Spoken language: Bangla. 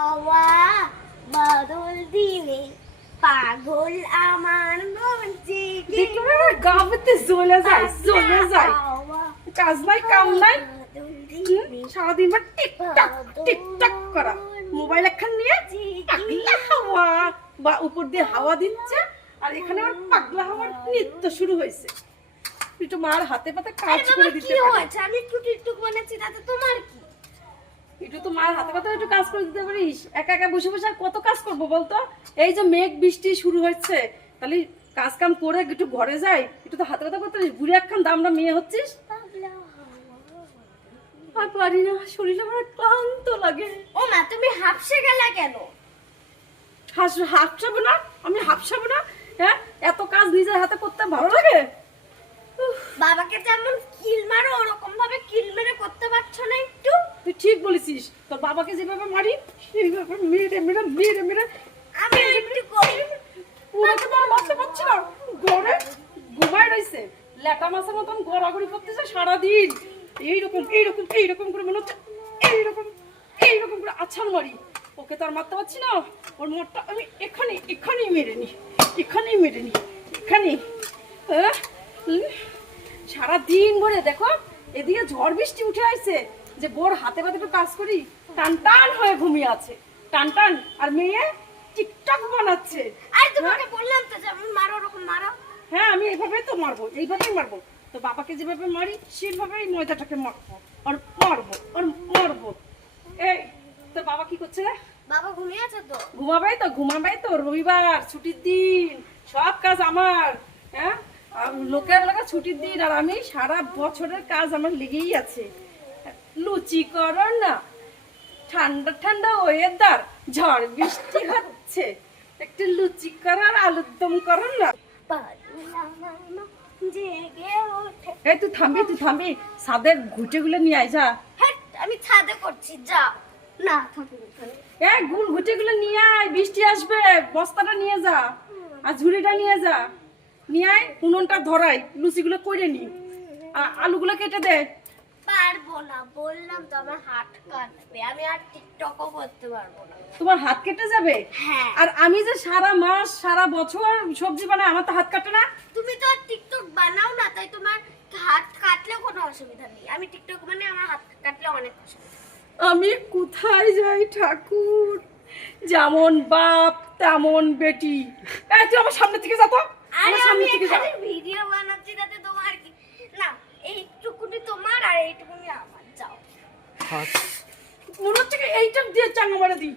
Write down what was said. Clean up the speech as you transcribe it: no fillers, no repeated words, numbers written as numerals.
হাওয়া বাদল দিনে পাগল আমার মন জেগে গাবতে জ্বলে যায় কাজ নাই কাম নাই সারাদিন বা টিকটক করা মোবাইল একখান নিয়ে পাগলা হাওয়া বা উপর দিয়ে হাওয়া দিচ্ছে আর এখানে আমার পাগলা হাওয়ার নৃত্য শুরু হয়েছে। একটু মার হাতে পাতে কাজ করে দিতে পারিস। আমি একটু টিকটক বানাচ্ছি তাতে তোমার কি? একটু তো মার হাতে পাতে একটু কাজ করে দিতে পারিস। একা একা বসে বসে আর কত কাজ করবো বলতো? এই যে মেঘ বৃষ্টি শুরু হচ্ছে, তাহলে কাজ কাম করে একটু ঘরে যাই, একটু তো হাতে পাতে করতে পারিস। বুড়ি একখান দামড়া মেয়ে হচ্ছিস। আর পারি না, শরীর আমার ক্লান্ত লাগে। ও মা, তুমি হাঁপসে গেলা কেন? হাঁপসাবো না? আমি হাঁপসাবো না? হ্যাঁ, এত কাজ নিজের হাতে করতে ভালো লাগে? বাবাকে যেমন কিল মারো ওরকম ভাবে কিল মেরে করতে পারছো না একটু? তুই ঠিক বলেছিস, তোর বাবাকে যেভাবে মারি সেইভাবে মেরে মেরে মেরে মেরে আমি একটু করি। পুরোকে মার মারতে পারছি না। ঘরে ঘুমায় রয়েছে, লেটা মাছের মতন গড়াগড়ি করতেছে সারাদিন। এইরকম করে মনে হচ্ছে এইরকম করে আছাড় মারি। ওকে তো আর মারতে পারছি না। ওর মারটা আমি এখানেই মেরে নি। সারাদিন ভরে দেখো এদিকে ঝড় বৃষ্টি উঠে আসছে, যে বোর হাতে পাতে একটু কাজ করি, টান টান হয়ে ঘুমিয়ে আছে। টান আর মেয়ে টিকটক বানাচ্ছে। আর তোমাকে বললাম তো যেমন মারো ওরকম মারো। হ্যাঁ, আমি এইভাবেই তো মারবো, এইভাবেই মারবো। তো বাবাকে যেভাবে মারি সেভাবেই ময়দাটাকে মারবো আর মারবো। এই তোর বাবা কি করছে? বাবা ঘুমিয়ে আছে তো। ঘুমাবাই তো রবিবার ছুটির দিন, সব কাজ আমার। হ্যাঁ, লোকের ছুটির দিন আর আমি সারা বছরের কাজ আমার লেগেই আছে। লুচি করো না, ঠান্ডা ওয়েদার, ঝড় বৃষ্টি হচ্ছে, একটু লুচি করার আলুর দম করো না। জেগে ওঠে। এই তুই থামবি, ছাদের ঘুটেগুলো নিয়ে আয় যা। হ্যাঁ, আমি ছাদে করছি, যা। না থাকো এখানে। এই ঘুটেগুলো নিয়ে আয়, বৃষ্টি আসবে, বস্তাটা নিয়ে যা আর ঝুড়িটা নিয়ে যা। নিয়ে আয়, উনুনটা ধরাই, লুচিগুলো করে নি, আলুগুলো কেটে দে। পারবো না, বললাম তো আমার হাত কাটবে, আমি আর টিকটকও করতে পারবো না। তোমার হাত কেটে যাবে? হ্যাঁ। আর আমি যে সারা মাস সারা বছর সবজি বানাই, আমার তো হাত কাটে না। তুমি তো আর টিকটক বানাও না, তাই তোমার হাত কাটলেও কোনো অসুবিধা নেই। আমি টিকটক মানে আমার হাত কাটলে অনেক অসুবিধা। আমি কোথায় যাই ঠাকুর, যেমন বাপ তেমন বেটি। এই তুই আমার সামনে থেকে যা তো, আরে আমার সামনে আমি থেকে যা। এখানে ভিডিও বানাচ্ছি, তাতে তোমার কি? না, এইটুকুনি তোমার আর এইটুকুনি আমার, যাও। মনে হচ্ছে কি এইটা দিয়ে চাঙ্গা মারা দিই।